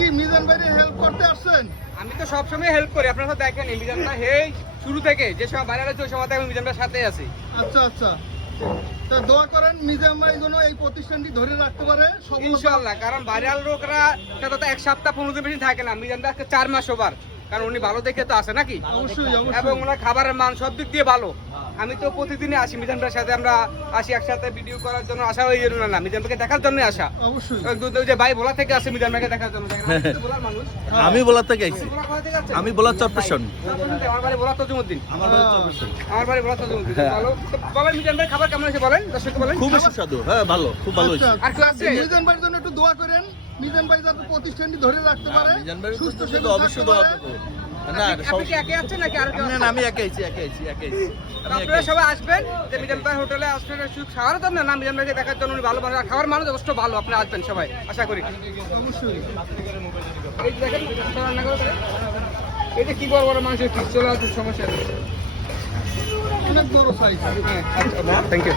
কি মিজান ভাইরে হেল্প করতে আসছেন? আমি তো সবসময় হেল্প করি, আপনারা তো দেখেন মিজান ভাই এই শুরু থেকে যে সময় বাইরে আছে ওই সময় আমি মিজান ভাইয়ের সাথে আছি। আচ্ছা আচ্ছা, তো দোয়া করেন মিজান ভাই যেন এই প্রতিষ্ঠানটি ধরে রাখতে পারে সফলতা। ইনশাআল্লাহ, কারণ ভাইরাল লোকরা সাথে তো এক সপ্তাহ 15 দিন বেশি থাকে না, মিজান ভাই আজকে 4 মাস ওভার, কারণ উনি ভালো দেখে তো আসে নাকি। অবশ্যই এবং অবশ্যই। ওনার খাবারের মান সব দিক দিয়ে ভালো। আমি তো প্রতিদিনই আসি মিজান ভাইয়ের সাথে, আমরা আসি একসাথে ভিডিও করার জন্য, আসা ওই জন্য না, মিজান ভাইকে দেখার জন্য আসা। অবশ্যই। ওই যে ভাই বলা থেকে আসে মিজান ভাইকে দেখার জন্য। আমি তো বলার মানুষ। আমি বলার থেকে আইছি। বলা কোথা থেকে আসছেন? আমি বলার চরপেশন। আমার বাড়ি বলা তজুমুদ্দিন। আমার বাড়ি চরপেশন। আমার বাড়ি বলা তজুমুদ্দিন। ভালো। তো বলেন মিজান ভাই খাবার কেমন হয়েছে বলেন, দর্শককে বলেন। খুবই সুস্বাদু। হ্যাঁ ভালো, খুব ভালো হয়েছে। আচ্ছা, আর কেউ আছে? মিজান ভাইয়ের জন্য একটু দোয়া করেন, মিজান ভাই যাতে প্রতিষ্ঠানটি ধরে রাখতে পারে, মিজান ভাই সুস্থ সুস্থ সেবা অবশ্যই থাকতে দোয়া পারে। করবো। না আপনি কি একে আছেন নাকি আর কেউ না, আছে? আমি একাই আছি, একাই আছি, একাই আছি। তো আপনারা সবাই আসবেন যে মিজান ভাই হোটেলে আসবেন শুধু খাওয়ার জন্য না, মিজান ভাইকে দেখার জন্য। উনি ভালো মানুষ, আর খাওয়ার মানুষ যথেষ্ট ভালো। আপনি আসবেন সবাই, আশা করি। অবশ্যই। এই যে দেখেন রান্না করে এই যে কি বড় বড় মাংস ঠিক চলে আসছে, সমস্যা নেই। অনেক বড় সাইজ। হ্যাঁ, থ্যাংক ইউ।